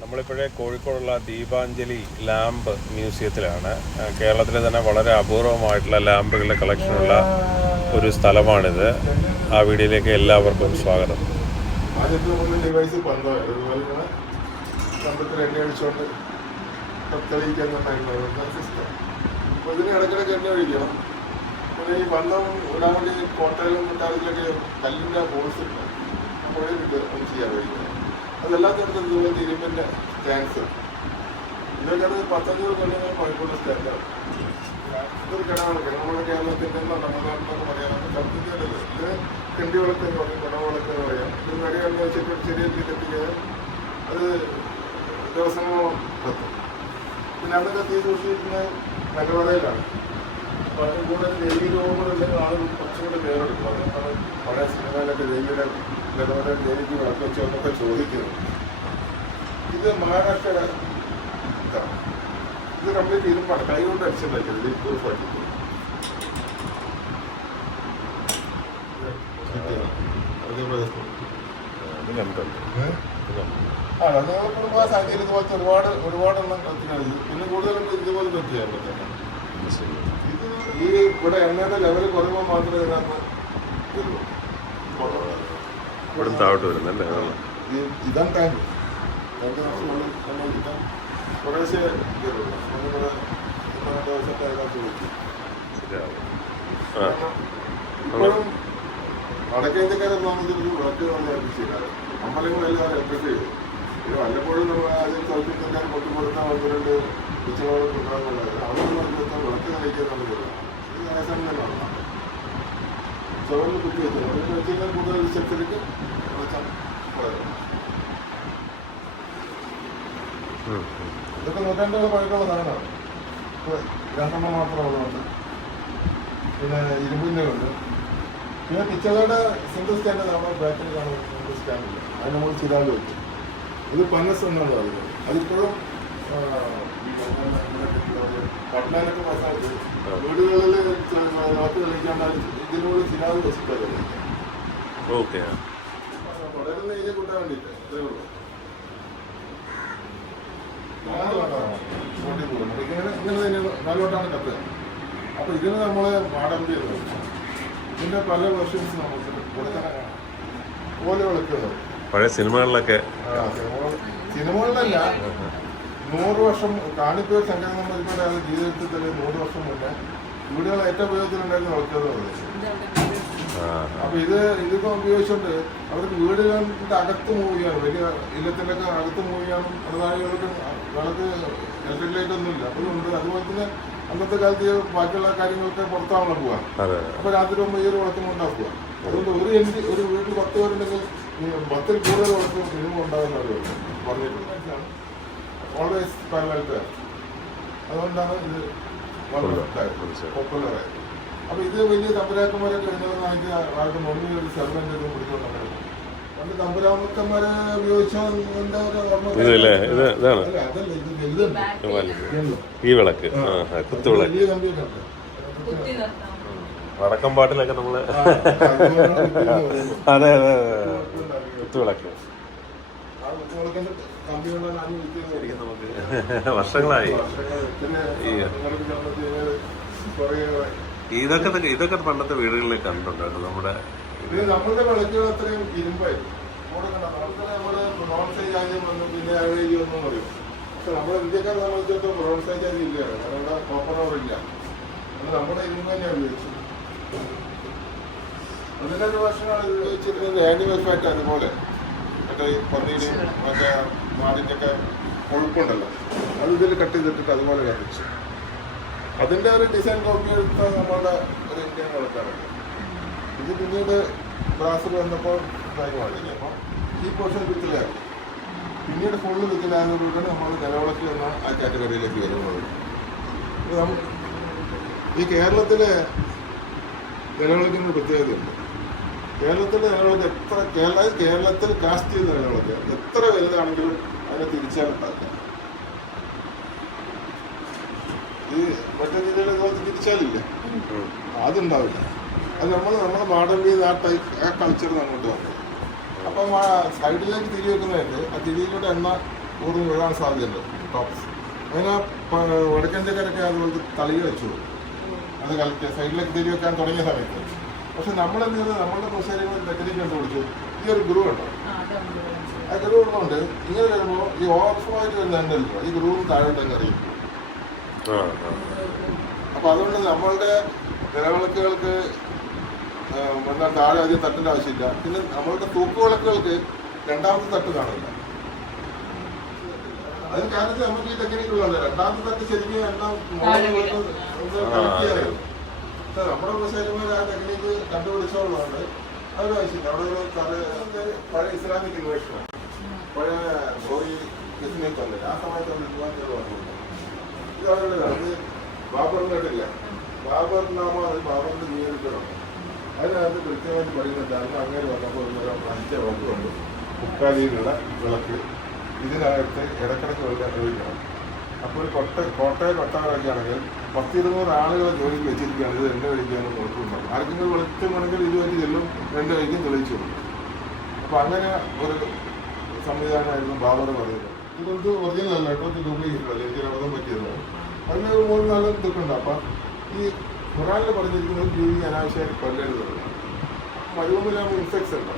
നമ്മളിപ്പോഴേ കോഴിക്കോടുള്ള ദീപാഞ്ജലി ലാമ്പ് മ്യൂസിയത്തിലാണ്. കേരളത്തിലെ തന്നെ വളരെ അപൂർവമായിട്ടുള്ള ലാമ്പുകളുടെ കളക്ഷനുള്ള ഒരു സ്ഥലമാണിത്. ആ വീഡിയോയിലേക്ക് എല്ലാവർക്കും സ്വാഗതം. ഈ വണ്ണം ഇടാൻ വേണ്ടി കോട്ടയിലും കൊട്ടാരത്തിലൊക്കെ കല്ലിൻ്റെ ബോൾസ് ഉണ്ട്, പുഴയിലിട്ട് ഒന്ന് ചെയ്യാൻ കഴിയുന്നത്. അതെല്ലാത്തിടത്തും ഇതുപോലെ ഇരുമ്പിൻ്റെ സ്റ്റാൻഡ്സ്. ഇതൊക്കെ അത് 15 കൊല്ലങ്ങൾ കോഴിക്കോട് സ്റ്റാൻഡാണ്. ഇതൊരു കിണവളക്ക് നമ്മുടെ കേരളത്തിൻ്റെ തമിഴ്നാട്ടിലൊക്കെ പറയാം. കത്തിക്കുന്നത് ഇത് കെണ്ടിവിളക്ക് എന്ന് പറയും, കിണവളക്ക് എന്ന് പറയാം. ഇത് നടിയാണെന്ന് വെച്ചിട്ട് ചെറിയ കത്തിക്കുന്നത് അത് ദിവസങ്ങളോളം കത്തും. പിന്നെ അതൊക്കെ തീ സൂക്ഷിക്കുന്നത് നഗരവടയിലാണ്. അപ്പോൾ അതിന് കൂടുതൽ ദേവീ രൂപങ്ങളുണ്ടെങ്കിൽ ആളുകൾ കുറച്ചും കൂടെ പേരെടുക്കും. അതുകൊണ്ടാണ് പഴയ സിനിമയിലൊക്കെ ദേവിയുടെ നഗരവടയിൽ ദേവിക്ക് വിളക്ക് വെച്ചോ എന്നൊക്കെ ചോദിക്കുന്നത്. ഇത് മഹാരാഷ്ട്രയുടെ ഇതാണ്. ഇത് കംപ്ലീറ്റ് ഇരുമ്പാണ്, കൈ കൊണ്ട് അടിച്ചിട്ടുണ്ടാക്കിയത്. ഇത് പ്രൂഫാക്കി അത് കുടുംബ സാഹചര്യം ഇതുപോലത്തെ ഒരുപാടെണ്ണം കത്തിനാണ്. പിന്നെ കൂടുതലും ഇതുപോലെ കത്തിയാൽ പറ്റും. ഈ ഇവിടെ എണ്ണയുടെ ലെവൽ കുറയുമ്പോൾ മാത്രമേ ഇതിനകത്ത് ഇതാണ് ടാങ്ക്. കുറേശ്ശേ കയറുള്ളൂ. നമ്മളിവിടെ ദിവസത്തെ അതിനകത്ത് വിളിക്കും. ഇപ്പോഴും വടക്കേന്ത്യക്കാരൊന്നും നമുക്ക് വിളക്ക് നമ്മൾ ഏൽപ്പിച്ചില്ല. അമ്പലങ്ങളെല്ലാം ഇലക്ട്രിഫൈ ചെയ്തു. വല്ലപ്പോഴും നമ്മൾ ആദ്യം സൗത്ത് ഇന്ത്യക്കാർ കൊണ്ടുകൊടുത്താൽ 1-2 ഉച്ചകളോട് ഉണ്ടാകുന്നുള്ളത് അവിടെയുള്ള വിളക്ക് കഴിക്കുന്നുണ്ട്. ഇത് ഗണേശൻ തന്നെയാണ് ചുവന്ന് കുത്തി വെച്ചത്. അതിന് വെച്ചാൽ കൂടുതൽ ശക്തിക്ക് ഇതൊക്കെ 100 പഴക്കമുള്ള സാധനമാണ്. ഇപ്പോൾ 2 മാത്രം ഉള്ളതുണ്ട്. പിന്നെ ഇരുമ്പിൻ്റെ ഉണ്ട്. പിന്നെ പിച്ചകളുടെ സിംഗിൾ സ്റ്റാൻഡ് നമ്മുടെ ബാക്കിൽ കാണുന്ന സിംഗിൾ സ്റ്റാൻഡില്ല. അത് നമ്മൾ ചിരാല് വെച്ചു. ഇത് പനസ് എന്നാണ് പറയുന്നത്. അതിപ്പോഴും പട്ടണയിലൊക്കെ പ്രസാദിച്ചു വീടുകളിൽ വിളക്ക് തെളിയിക്കാണ്ട് ഇതിനോട് ചിരാല് വെച്ചിട്ടാണ് തുടരുന്ന ഏരിയ കൂട്ടാൻ വേണ്ടിയിട്ട്. അത്രേ ഉള്ളൂ. ഇങ്ങനെ തന്നെ നാലോട്ടാണ് കത്തുക. അപ്പോൾ ഇതിന് നമ്മൾ മാടമ്പി ഇതിൻ്റെ പല വെർഷൻസ് നമുക്ക് കൊടുക്കാൻ പോലെ വിളക്കുന്നത് പഴയ സിനിമകളിലൊക്കെ. സിനിമകളിലല്ല, 100 വർഷം കാണിപ്പേർ സംഘടന ഇപ്പോഴത്തെ ജീവിതത്തിൽ തന്നെ 100 വർഷം മുന്നേ വീടുകൾ ഏറ്റവും ഉപയോഗത്തിലുണ്ടായിരുന്ന വിളക്കുന്നത്. അപ്പൊ ഇതിപ്പോ ഉപയോഗിച്ചുകൊണ്ട് അവർക്ക് വീടുകളുടെ അകത്ത് മൂവ് ചെയ്യാനും വലിയ ഇല്ലത്തിൻ്റെ ഒക്കെ അകത്ത് മൂവ് ചെയ്യാനും അതായത് വിളക്ക് ഇലക്ട്രിക് ലൈറ്റ് ഒന്നുമില്ല. അതുകൊണ്ട് അതുപോലെ തന്നെ അന്നത്തെ കാലത്ത് ബാക്കിയുള്ള കാര്യങ്ങളൊക്കെ പുറത്താണല്ലോ പോവാ. അപ്പൊ രാത്രി പോകുമ്പോൾ ഈ ഒരു വിളക്കം ഉണ്ടാക്കുക. അതുകൊണ്ട് ഒരു വീട്ടിൽ 10 പേരുണ്ടെങ്കിൽ 10-ൽ കൂടുതൽ വിളക്കും മിനിമം ഉണ്ടാകുന്ന പറഞ്ഞിട്ടുണ്ട്. Always parallel. അതുകൊണ്ടാണ് ഇത് പോപ്പുലറായത്. അപ്പൊ ഇത് വലിയ തമ്പുരാക്കന്മാരൊക്കെ കഴിഞ്ഞാൽ ആൾക്ക് മുന്നിൽ ഒരു സെർവൻ്റ് ഒക്കെ പിടിച്ചോണ്ടാണ്. പണ്ട് തമ്പുരാക്കന്മാരെ ഉപയോഗിച്ചതിന്റെ ഈ വിളക്ക് കുത്തുവിളക്ക് വടക്കം പാട്ടിലൊക്കെ നമ്മള് അതെ അതെ കുത്തുവിളക്ക് വർഷങ്ങളായി. ഇതൊക്കെ പണ്ടത്തെ വീടുകളിൽ കണ്ടിട്ടുണ്ടായിരുന്നു. നമ്മളുടെ വിളക്കുകൾ അത്രയും ഇരുമ്പായിരുന്നു. നമ്മള് ബ്രൗൺ സൈസ് ആദ്യം വന്നു, പിന്നെ അഴകി ഒന്നും പറയും. പക്ഷെ നമ്മുടെ ഇന്ത്യക്കാരെ സംബന്ധിച്ചിടത്തോളം ബ്രൗൺ സൈസ് ആദ്യം ഇല്ല. നമ്മുടെ കോപ്പർ ഓവർ ഇല്ല. അത് നമ്മുടെ ഇരുമ്പ് തന്നെയാണ് ഉപയോഗിച്ചത്. അതിൻ്റെ ഒരു വർഷമാണ് ഉപയോഗിച്ചിരുന്നത് ആനിമൽ ഫാറ്റ്. അതുപോലെ മറ്റേ പന്നീരും മറ്റേ മാടിൻ്റെ ഒക്കെ കൊഴുപ്പുണ്ടല്ലോ, അത് ഇതിൽ കട്ട് ചെയ്തിട്ട് അതുപോലെ കത്തിച്ചു. അതിൻ്റെ ഒരു ഡിസൈൻ കോപ്പി എടുത്ത നമ്മളുടെ ഒരു ഇന്ത്യൻ വിളക്കാണ്. ഇത് പിന്നീട് ബ്രാസിൽ വന്നപ്പോൾ ഇതായി മാറിയില്ല. അപ്പം ഈ പോർഷൻ വിത്തിലായിരുന്നു. പിന്നീട് ഫുള്ള് വിത്തിലായതുകൊണ്ടാണ് നമ്മൾ നിലവിളക്ക് എന്ന ആ കാറ്റഗറിയിലേക്ക് വരുന്നത്. ഈ കേരളത്തിലെ നിലവിളക്കിന് പ്രത്യേകതയുണ്ട്. കേരളത്തിലെ നിലവിളക്ക് കേരളത്തിൽ കാസ്റ്റ് ചെയ്ത നിലവിളക്ക് എത്ര വലുതാണെങ്കിലും അതിനെ തിരിച്ചാലുണ്ടാവില്ല. ഈ മറ്റേ ജില്ലയിലെ ഇതുപോലത്തെ തിരിച്ചാലില്ലേ, അതുണ്ടാവില്ല. അത് നമ്മുടെ മാടമ്പി ആ കൾച്ചർ അങ്ങോട്ട് വന്നത്. അപ്പം ആ സൈഡിലേക്ക് തിരി വെക്കുന്നതായിട്ട് ആ തിരിയിലൂടെ എണ്ണ ഊർന്ന് വീഴാൻ സാധ്യതയുണ്ട് ടോപ്സ്. അതിന് വടക്കഞ്ചക്കാരൊക്കെ അതുപോലെ തളിക വെച്ചു, അത് കളിക്കുക സൈഡിലേക്ക് തിരി വെക്കാൻ തുടങ്ങിയ സമയത്ത്. പക്ഷെ നമ്മളെന്ത് ചെയ്ത് നമ്മളുടെ പ്രൊസൈഡിങ്ങൾ ടെക്നിക്ക് കണ്ടുപിടിച്ചു. ഈ ഒരു ഗ്രൂ ഉണ്ടോ, ആ ഗ്രൂ ഉള്ളതുകൊണ്ട് ഇങ്ങനെ വരുമ്പോൾ ഈ ഓവർഫ്ലോ ആയിട്ട് വരുന്ന എണ്ണല്ലോ ഈ ഗ്രൂവും താഴോട്ടങ്ങ് അറിയും. അപ്പൊ അതുകൊണ്ട് നമ്മളുടെ നിലവിളക്കുകൾക്ക് എന്നാൽ താഴെ അധികം തട്ടിന്റെ ആവശ്യമില്ല. പിന്നെ നമ്മളുടെ തൂക്കുവിളക്കുകൾക്ക് രണ്ടാമത്തെ തട്ട് കാണില്ല. അതിന് കാരണത്തിൽ നമുക്ക് ഈ ടെക്നിക്കുള്ളത് രണ്ടാമത്തെ തട്ട് ശരിക്കും എല്ലാം കളിക്കുകയായിരുന്നു. പക്ഷെ നമ്മുടെ പ്രൊസൈഡർമാർ ആ ടെക്നിക്ക് കണ്ടുപിടിച്ചോളുണ്ട്. അതൊരു ആവശ്യമില്ല. അവിടെ ഒരു പഴയ ഇസ്ലാമിക് ഇൻവേഷനാണ്, പഴയ ബോറി തന്നെ ആ സമയത്ത് ഇത് അവരുടേതാണ്. ഇത് ബാബറിന് കേട്ടില്ല, ബാബർ നാമ ബാബറിന്റെ ജീവിതത്തിലാണ്. അതിനകത്ത് കൃത്യമായിട്ട് പഠിക്കുന്നുണ്ടായിരുന്നു. അങ്ങനെ വന്നപ്പോൾ ഒരു 5 വകുപ്പുണ്ട്. മുക്കാലിയിലുള്ള വിളക്ക് ഇതിനകത്ത് ഇടക്കിടക്ക് വെള്ളം ഉപയോഗിക്കണം. അപ്പോൾ ഒരു കോട്ടയം കൊട്ടാരമൊക്കെ ആണെങ്കിൽ 10-20 ആളുകളെ ജോലിക്ക് വെച്ചിരിക്കുകയാണ്. ഇത് എണ്ണ കഴിക്കാനും നോക്കുന്നുണ്ട്. ആർക്കെങ്കിലും വെളിച്ചമാണെങ്കിൽ ഇതുവരെ ചെല്ലും, 2 വഴിക്കും തെളിയിച്ചു കൊടുക്കും. അപ്പോൾ അങ്ങനെ ഒരു സംവിധാനമായിരുന്നു ബാബർ പറയുന്നത്. ഇതൊരു ഒറിജിനൽ അല്ല കേട്ടോ, ഇത് ഡ്യൂപ്ലിക്കേറ്റ് അല്ല, എനിക്ക് അബദ്ധം പറ്റിയതാണ്. അതിന് 3-4 ഇതൊക്കെയുണ്ട്. അപ്പം ഈ ഖുറാനിൽ പറഞ്ഞിരിക്കുന്നത് ജീവി അനാവശ്യമായിട്ട് കൊല്ലരുത്. മരുഭൂമിയിലാകുമ്പോൾ ഇൻസെക്ട്സ് ഉണ്ട്,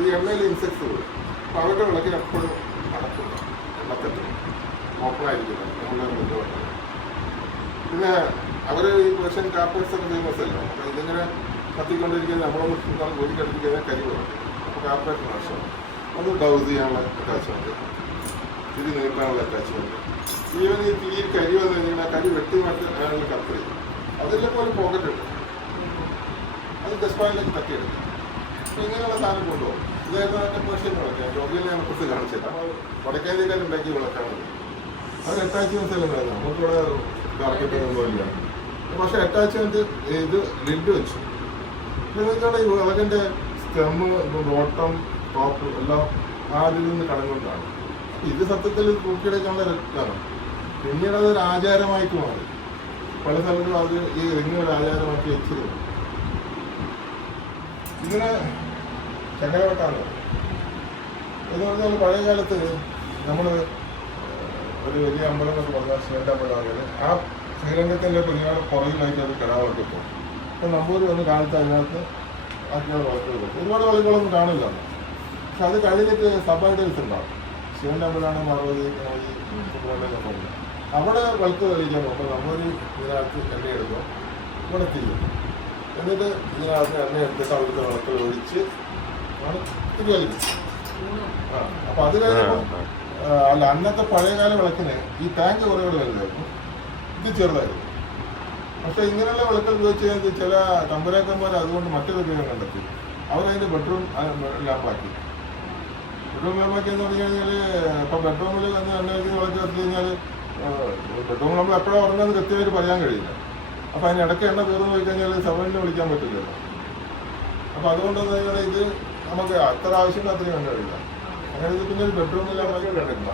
ഈ എണ്ണയിൽ ഇൻസെക്ട്സ് വരും. അപ്പോൾ അവരുടെ വിളക്കിന് എപ്പോഴും അടക്കില്ല, എണ്ണത്തട്ട് ഓപ്പണായിരിക്കുന്നത് നമ്മുടെ ബന്ധമുണ്ട്. പിന്നെ അവർ ഈ പേർഷ്യൻ കാർപ്പറ്റ്സ് ഒക്കെ ഫേമസ് അല്ല. അപ്പോൾ ഇതിങ്ങനെ കത്തിക്കൊണ്ടിരിക്കുന്നത് നമ്മളൊന്ന് ജോലിക്കടുപ്പിക്കുന്ന കരി വരും. അപ്പോൾ കാർപ്പറ്റ് നാശമാണ്. അത് ഡൗസ് ചെയ്യാനുള്ള അറ്റാച്ച്മെൻറ്റ്, തിരി നീട്ടാനുള്ള അറ്റാച്ച്മെൻറ്റ്. ഈവൻ ഈ തിരിയിൽ കരി വന്നു കഴിഞ്ഞാൽ ആ കരി വെട്ടി മാറ്റാനുള്ള കത്രി, അതിലെ പോലെ പോക്കറ്റ് ഉണ്ട്, അത് ഡസ്പാനിലേക്ക് തട്ടിയെടുക്കും. അപ്പോൾ ഇങ്ങനെയുള്ള സാധനം കൊണ്ടുപോകും. ഇതായിരുന്നു പേർഷ്യൻ വിളക്കാണ്. ജോലിയിൽ ഞാൻ പുറത്ത് കാണിച്ചില്ല. അപ്പോൾ വടക്കേന്ത്യക്കാർ ഉണ്ടാക്കിയ വിളക്കാണത്. അത് അറ്റാച്ച്മെൻറ്റ്സ് എല്ലാം ഉണ്ടായിരുന്നു. നമുക്കിവിടെ കാർപ്പറ്റ് ഒന്നുമില്ല. പക്ഷേ അറ്റാച്ച്മെൻറ്റ് ഇത് ലിഡ് വെച്ചു. പിന്നെ ഈ വിളകിൻ്റെ സ്റ്റെമ്മ്, ബോട്ടം, ടോപ്പ് എല്ലാം ആരിൽ നിന്ന് കടന്നുകൊണ്ടാണ്. ഇത് സത്യത്തിൽ തൂക്കിയെടുക്കാനുള്ള രക്തമാണ്. പിന്നീട് അതൊരു ആചാരമായിട്ട് മാറി. പല സ്ഥലത്തും അത് ഈ റിങ് ഒരു ആചാരമാക്കി വെച്ചിരുന്നു. ഇതിന് ചങ്ങലവട്ടാണ് എന്ന് പറഞ്ഞാൽ പഴയ കാലത്ത് നമ്മൾ ഒരു വലിയ അമ്പലം എന്നൊക്കെ പറഞ്ഞാൽ ശിവൻ്റമ്പലമാണെങ്കിൽ ആ ശ്രീരംഗത്തിൻ്റെ ഒരുപാട് പുറകിലായിട്ട് അത് കിടാവൊക്കെ പോകും. അപ്പം നമ്പൂർ വന്ന് കാലത്ത് അതിനകത്ത് ആക്കിയുള്ള വിളക്കുകൾ കൊടുക്കും. ഒരുപാട് വിളക്കുകളൊന്നും കാണില്ല. പക്ഷെ അത് കഴിഞ്ഞിട്ട് സബൈഡൽസ് ഉണ്ടാവും. ശിവൻ്റെ അമ്പലമാണ് പാർവതി സുബ്രഹ്മണ്യം പറഞ്ഞത്. അവിടെ വിളക്ക് തെളിയിക്കാൻ പോകുമ്പോൾ നമ്മൾ ഇതിനകത്ത് എണ്ണയെടുക്കും, ഇവിടെ തിരിയും. എന്നിട്ട് ഇതിനകത്ത് എണ്ണ എടുത്തിട്ട് അവിടുത്തെ വിളക്കുകൾ ഒഴിച്ച് ആണ് തിരികലിക്കും. അപ്പം അത് കഴിയുമ്പോൾ അല്ല, അന്നത്തെ പഴയകാല വിളക്കിന് ഈ ടാങ്ക് കുറേ കൂടെ വലുതായിരുന്നു, ഇത് ചെറുതായിരുന്നു. പക്ഷെ ഇങ്ങനെയുള്ള വിളക്കുകൾ ഉപയോഗിച്ച് കഴിഞ്ഞാൽ ചില തമ്പുരാക്കന്മാർ അതുകൊണ്ട് മറ്റൊരു ഉപയോഗം കണ്ടെത്തി. അവരതിൻ്റെ ബെഡ്റൂം ലാമ്പാക്കി. ബെഡ്റൂം ലാമ്പാക്കി എന്ന് പറഞ്ഞു കഴിഞ്ഞാൽ ഇപ്പം ബെഡ്റൂമിൽ വന്ന് എണ്ണ വിളക്ക് കത്തി കഴിഞ്ഞാൽ ബെഡ്റൂം നമ്മൾ എപ്പോഴാണ് ഉറങ്ങുന്നത് കൃത്യമായിട്ട് പറയാൻ കഴിയില്ല. അപ്പം അതിന് ഇടയ്ക്ക് എണ്ണ തീർന്നു പോയി കഴിഞ്ഞാൽ സെവനിന് വിളിക്കാൻ പറ്റില്ലല്ലോ. അപ്പം അതുകൊണ്ട് കഴിഞ്ഞാൽ ഇത് നമുക്ക് അത്ര ആവശ്യം അത്രയും കണ്ടു കഴിയില്ല. അങ്ങനെ ഇത് പിന്നെ ഒരു ബെഡ്റൂമിൽ അമ്മയ്ക്ക് കണ്ടിട്ടില്ല.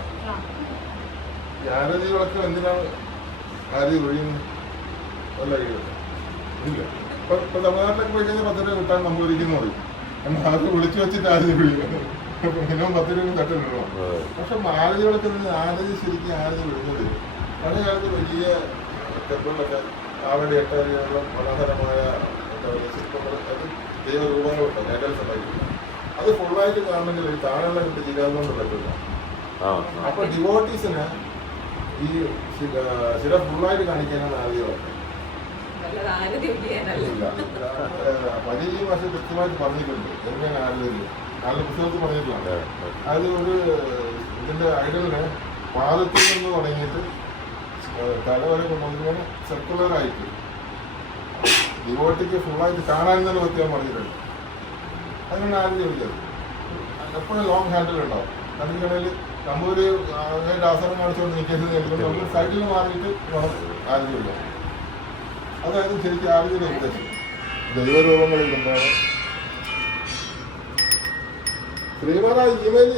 ആരതി വിളക്ക് എന്തിനാണ് ആരതി ഒഴിയുന്നത്? നല്ല കഴിയില്ല ഇല്ല. ഇപ്പം തമിഴ്നാട്ടിലൊക്കെ പോയി കഴിഞ്ഞാൽ 10 രൂപ കിട്ടാൻ നമ്മൾ ഒരിക്കുന്നു പറയും. എന്നാൽ അത് വിളിച്ചു വെച്ചിട്ട് ആരതി വിളിക്കും. മിനിമം 10 രൂപ തട്ടിട്ടുണ്ടോ? പക്ഷെ ആരതി വിളക്കുന്നത് ആരതി ശരിക്കും ആരതി വിടുന്നത് പഴയ കാലത്ത് വലിയ ടെമ്പിളിലൊക്കെ അവരുടെ 8 അടിയോളം മനോഹരമായ എന്താ പറയുക ശില്പങ്ങൾ, അത് ദൈവരൂപങ്ങളുണ്ട്, നേരൽസ് ഉണ്ടായിട്ടില്ല. അത് ഫുള്ളായിട്ട് കാണണമെങ്കിൽ ഈ താഴെയുള്ള 2 ജില്ലാകൊണ്ട് പറ്റില്ല. അപ്പൊ ഡിവോട്ടീസിന് ഈ ശില ഫുള്ളായിട്ട് കാണിക്കാനാണ് ആദ്യമൊക്കെ വലിയ ഭാഷ കൃത്യമായിട്ട് പറഞ്ഞിട്ടുണ്ട്. എങ്ങനെയാണ് ആരുടെ പുസ്തകത്തിൽ പറഞ്ഞിട്ടുണ്ട്. അത് ഒരു ഇതിന്റെ ഐഡലിന് പാദത്തിൽ നിന്ന് തുടങ്ങിയിട്ട് തല വരെ കൊണ്ടുവന്നിങ്ങനെ സർക്കുലറായിട്ട് ഡിവോട്ടിക്ക് ഫുള്ളായിട്ട് കാണാൻ തന്നെ പ്രത്യേകം പറഞ്ഞിട്ടുണ്ട്. അങ്ങനെ ആരും ചോദിച്ചത് എപ്പോഴും ലോങ് ഹാൻഡിൽ ഉണ്ടാവും. കണ്ടിട്ടുണ്ടെങ്കിൽ നമ്മൊരു അതിൻ്റെ ആസനം കാണിച്ചുകൊണ്ട് നിൽക്കുന്നത് നമ്മൾ സൈഡിൽ മാറിയിട്ട് വേണം ആരും ചോദിക്കാം. അതായത് ശരിക്കും ആരുടെ ഉദ്ദേശം ദൈവരൂപങ്ങളിൽ കൊണ്ടാണ് ശ്രീമാരായ ഇമെയിൽ